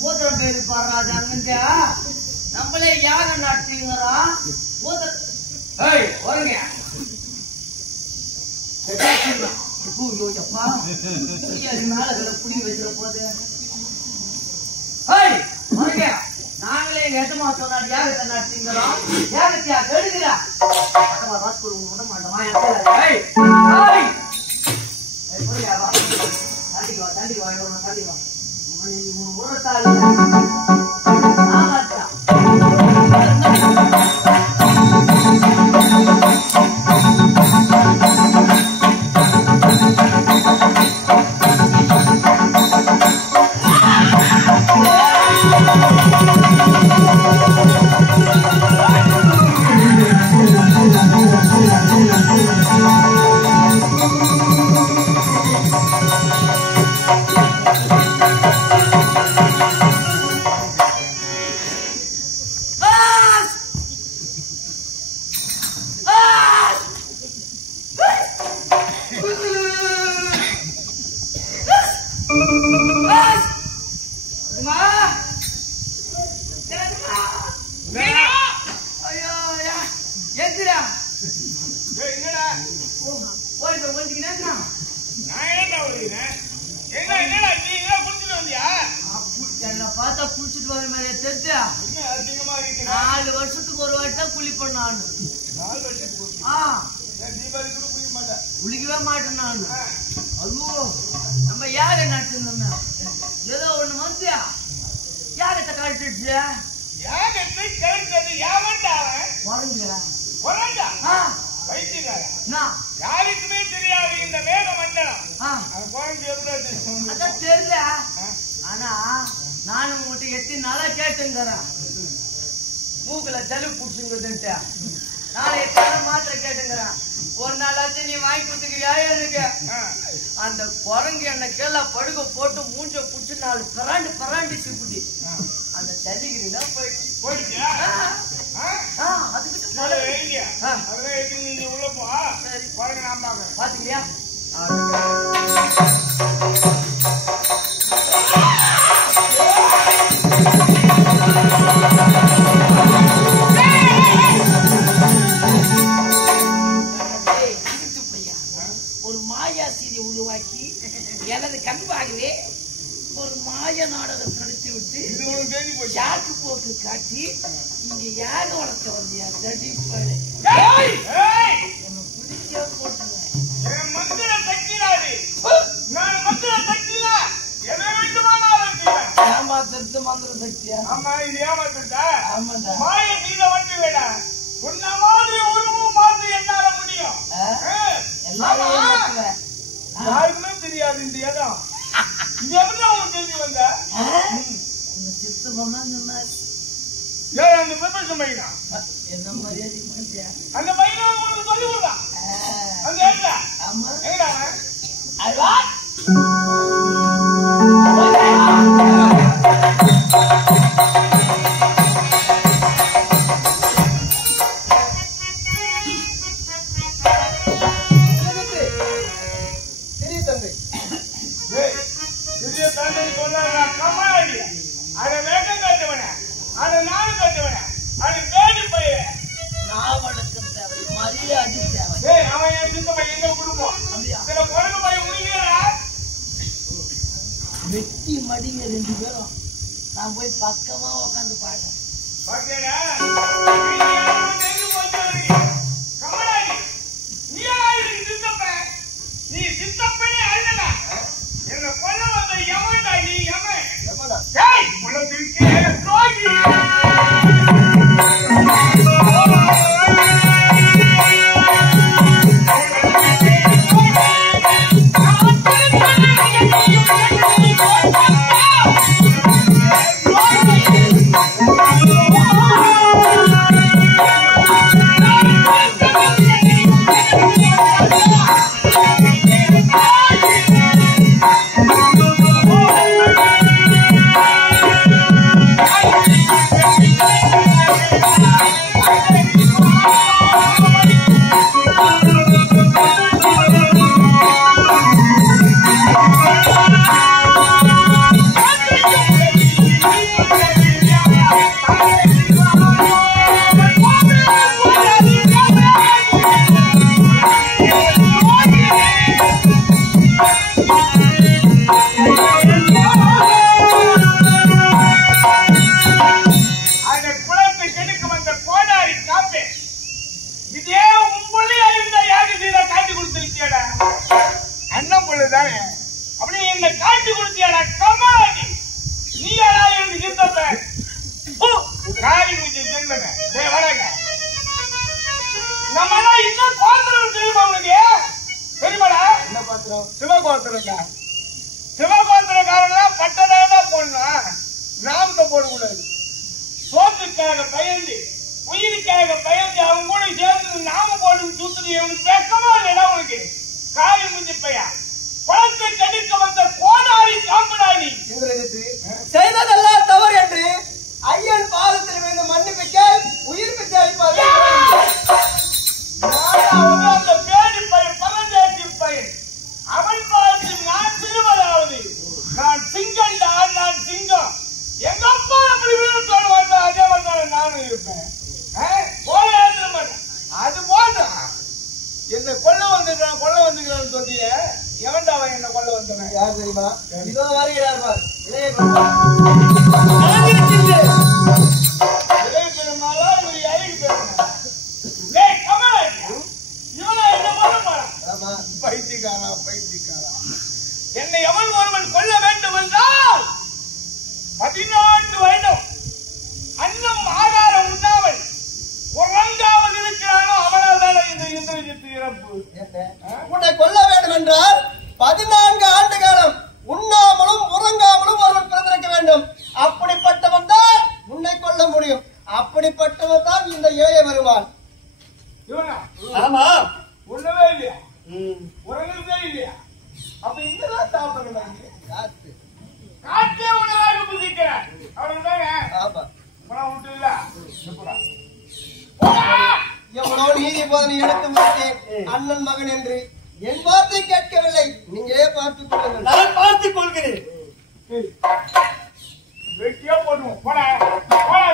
மூத்திரம் பேரு பாடுறாது அங்கஞ்சா நம்மளே யாக நாட்டுங்கிறோம் வருங்க புடி வச்சிட போது நாங்களே எங்க எட்டமா சொன்னா யாகத்தை நடத்திங்கிறோம் யாகத்தையா கெடுக்கிறா ராஸ்கூர் விட மாட்டோமா தள்ளி வா தள்ளி வா உரத்தாள் பார்த்தா குளிச்சுட்டு வர மாதிரி தெரிஞ்சா 4 வருஷத்துக்கு ஒரு வாட்டி தான் குளிப்பேன் நான். குளிக்கவே மாட்டேன் நான். ஐயோ நம்ம யாக நட்டுருந்தோம் ஏதோ ஒண்ணு வந்து யாகத்தை கழிச்சிடுச்சு. யாருக்குமே தெரியாது இந்த மேக மண்டலம் அதான் தெரியல. ஆனா நானும் உங்ககிட்ட எத்தி நாளா கேட்டுங்கிறேன் மூக்குல ஜலு புடிச்சுங்கிறதுன்ட்டு நாளைய தரம் மாத்திர கேட்டுங்கிறேன். ஒரு நாளாச்சும் நீ வாங்கி கொடுத்துக்கிறியா எனக்கு? அந்த குரங்கு என்ன கீழே படுக்க போட்டு மூஞ்ச புடிச்சு 4 பராண்டு சிப்புட்டி அந்த சதிகிரில போயிடுச்சு. அதுக்கிட்ட உள்ள போ குரங்கு நான் பாக்குறேன். பாத்தீங்களா ஒரு மாயா சீதை உருவாக்கி எனது கண்பாகவே ஒரு மாய நாடகம் நடத்தி விட்டு சாக்கு போக்கு காட்டி இங்க யாக வளர்த்த வந்தியா தடிப்பாடு பிடிச்ச போட்டுருவேன். ஏமாத்துறது மந்திர சக்தியா? ஆமா இது ஏமாத்துட்டா? ஆமாண்டா. மாய சீதை வந்து வேடா உன்ன மாதிரி உருவம் பார்த்து என்னால முடியும். யாருக்குமே தெரியாது இந்த இடம். இது எப்படி அவனுக்கு தெரிஞ்சு வந்த? சித்தமா சொன்னார். ஏன் அந்த மெம்பர்ஷன் பையனா? என்ன மரியாதை மாட்டியா? அந்த பையனை உங்களுக்கு சொல்லி கொடுத்தான் அந்த இடத்துல. ஆமா எங்கடா அல்வா வெட்டி மடிங்க 2 பேரும். நான் போய் பக்கமா உட்காந்து பாட்டேன். நீ சித்தப்பனே அல்ல என்ன கொல்ல வந்த யமன்டா நீ யமன். உலகத்திற்கே துரோகி. இதே உங்களை அறிந்த யாரு செய்த காட்டி கொடுத்துருக்கியாடா அண்ணன் பிள்ளைதானே அப்படி என்ன காட்டி கொடுத்தியாடா கமாடி நீ யாரா இருந்து இருந்தப்ப காரி முடிச்சு செல்லுங்க வராங்க நம்ம இன்னும் கோத்திரம் தெரியுமா உனக்கு தெரியுமாடா என்ன பாத்திரம் சிவகோத்திரம்டா சிவகோத்திரக்காரன் பட்டதான் போடணும் நாமத்தை போடக்கூடாது சோத்துக்காக பயந்து உயிருக்காக பயந்து அவங்க கூட சேர்ந்து நாம போட்டு சுத்துறது இவனுக்கு வெக்கமா இல்லடா உனக்கு காரி முடிஞ்ச பையா குளத்தை கடிக்க வந்த கோடாரி காம்படாணி செய்ததெல்லாம் தவறு என்று ஐயன் பாதத்தில் விழுந்து மன்னிப்பிக்க உயிர் பிச்சை அளிப்பார் அந்த பேடி பையன் பரதேசி பையன் அவன் பாதத்தில் நான் சிறுவதாவது நான் சிங்கம்டா நான் சிங்கம் எங்க அப்பா எப்படி விழுந்து வந்தா அதே வந்தாலும் நானும் இருப்பேன் அது போட்டா என்ன கொல்ல வந்துக்கிறான்னு சொல்லிய எவன்டா அவன் என்ன கொல்ல வந்தவன் யார் தெரியுமா இதோ வருகிறார் பெருமாளா இவர் யாருக்கு பெருமாள் இவனை என்ன பண்ண போறான் பைத்தியக்காரா என்னை எவன் ஒருவன் கொல்ல வேண்டும் என்றால் 14 வருடம் அன்னம் ஆகாரம் உண்ணாமல் உறங்காமல் இருக்கிறானோ அவனால் தான் இந்த இந்திரஜித்து இறப்பு உன்னை கொல்ல வேண்டும் என்றால் 14 ஆண்டு காலம் உண்ணாமலும் உறங்காமலும் ஒருவன் பிறந்திருக்க வேண்டும் அப்படிப்பட்டவன் தான் உன்னை கொல்ல முடியும் அப்படிப்பட்டவன் தான் இந்த ஏழை வருவான் ஆமா உண்ணவே இல்லையா உறங்கவே இல்லையா அப்ப இங்கதான் சாப்பிடணும் காட்டே உணவாக புதிக்கிறேன் விட்டு இல்ல எவ்வளவு நீதி போதனை எடுத்து முடித்தேன் அண்ணன் மகன் என்று என் வார்த்தை கேட்கவில்லை நீங்களே பார்த்துக் கொள்ளுங்கள் நான் பார்த்துக் கொள்கிறேன் வெட்டியா போடுவோம்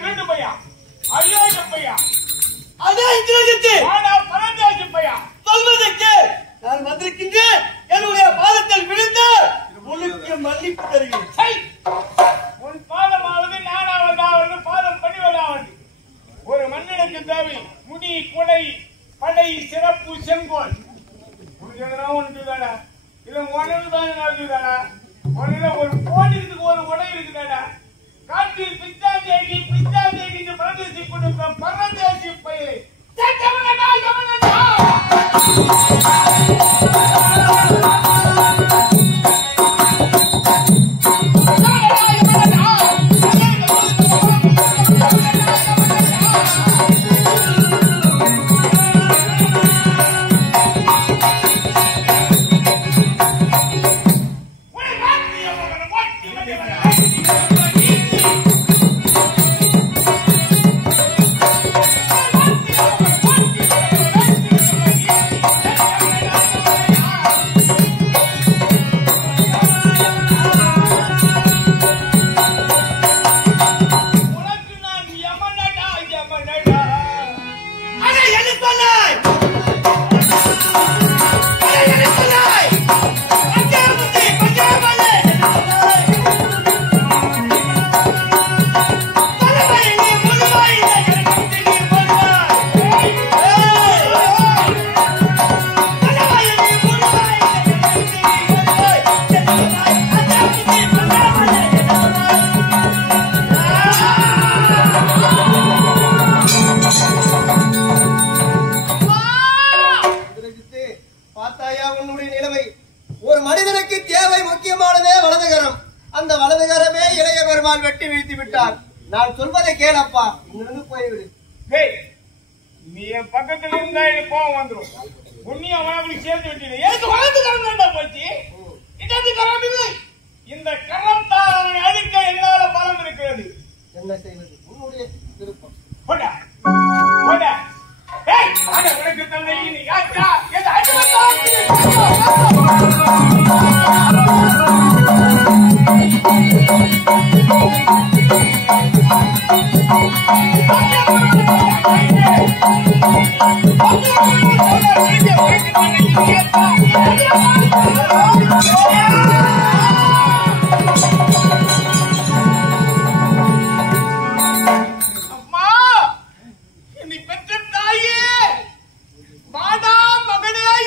திருட்டு பையா ஐயாயிர பையா அதே இந்திரஜித்து பரதேசி பையா சொல்வதற்கு நான் வந்திருக்கின்றேன் என்னுடைய பாதத்தில் விழுந்து உனக்கு மன்னிப்பு தருகிறேன் உன் பாதமாவது நானாவது பாதம் பணிவதாவது ஒரு மன்னனுக்கு தேவை முடி கொடை படை சிறப்பு செங்கோல் உனக்கு எதனா ஒன்று தாடா இல்ல உனக்கு தான் இருக்குதாடா உனக்கு ஒரு கோடிக்கு ஒரு உடை இருக்குதாடா காட்டில் பிச்சாந்தேகி பரதேசி கொடுத்த பரதேசி பயிரை வெட்டி வீழ்த்தி விட்டார். நான் சொல்வதை கேளப்பா, இங்கிருந்து போய்விடு. நீ என் பக்கத்துல இருந்தா எனக்கு கோவம் வந்துடும். உன்னையும் அவனை சேர்த்து விட்டீங்க. எனக்கு வளர்ந்து கறந்தா போச்சு. இடது கரம் இல்லை. இந்த கரம் தான் அவனை அழிக்க என்னால பலம் இருக்கிறது. என்ன செய்வது? உன்னுடைய விருப்பம். போடா போடா. ஏய் அட உனக்கு தந்தை நீ யாச்சா எதை அடிவதா?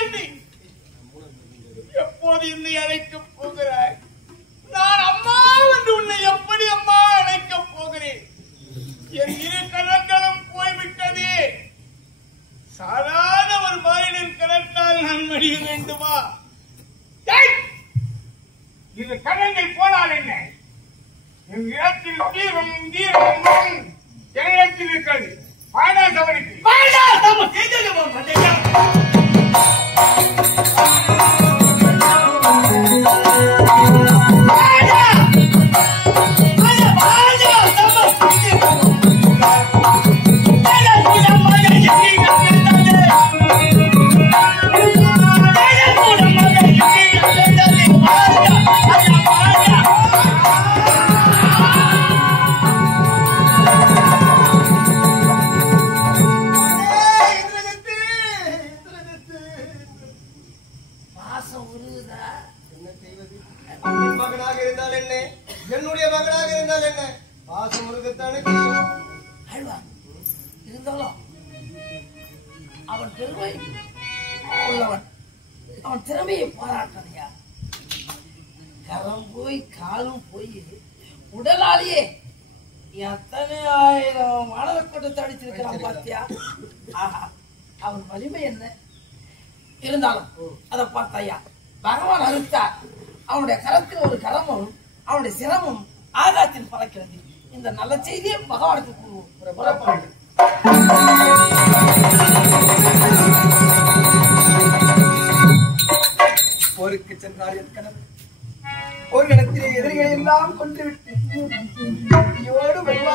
என்று எப்போது என்னை அழைக்கப் போகிறாய்? நான் அம்மா என்று உன்னை எப்படி அம்மா அழைக்கப் போகிறேன்? என் இரு கரங்களும் போய்விட்டது. சாதாரண ஒரு மாறினர் கரத்தால் நான் மடிய வேண்டுமா? இரு கரங்கள் போனால் என்ன? என் இடத்தில் தீரம் தீரம் என்னிடத்தில் இருக்கிறது. பாடாசவனுக்கு என்னுடைய மகனாக இருந்தால் என்ன பாசம் முருகத்தானே இருந்தாலும் அவன் பெருமை உள்ளவன். அவன் திறமையை பாராட்டனையா. கரம் போய் காலும் போய் உடலாலேயே எத்தனை ஆயிரம் மாணவர் கூட்டத்தை அடிச்சிருக்கிறான் பாத்தியா. ஆஹா, அவன் வலிமை என்ன இருந்தாலும் அதை பார்த்தாயா பகவான் அழுத்தார். அவனுடைய கரத்தில் ஒரு கரமும் அவனுடைய சிரமும் ஆகாத்தில் பறக்கிறது. இந்த நல்ல செய்தியை பகவானுக்கு கூறுவோம். போருக்கு சென்றார் என் கணவர். ஒரு இடத்திலே எதிரிகளை எல்லாம் கொண்டு விட்டு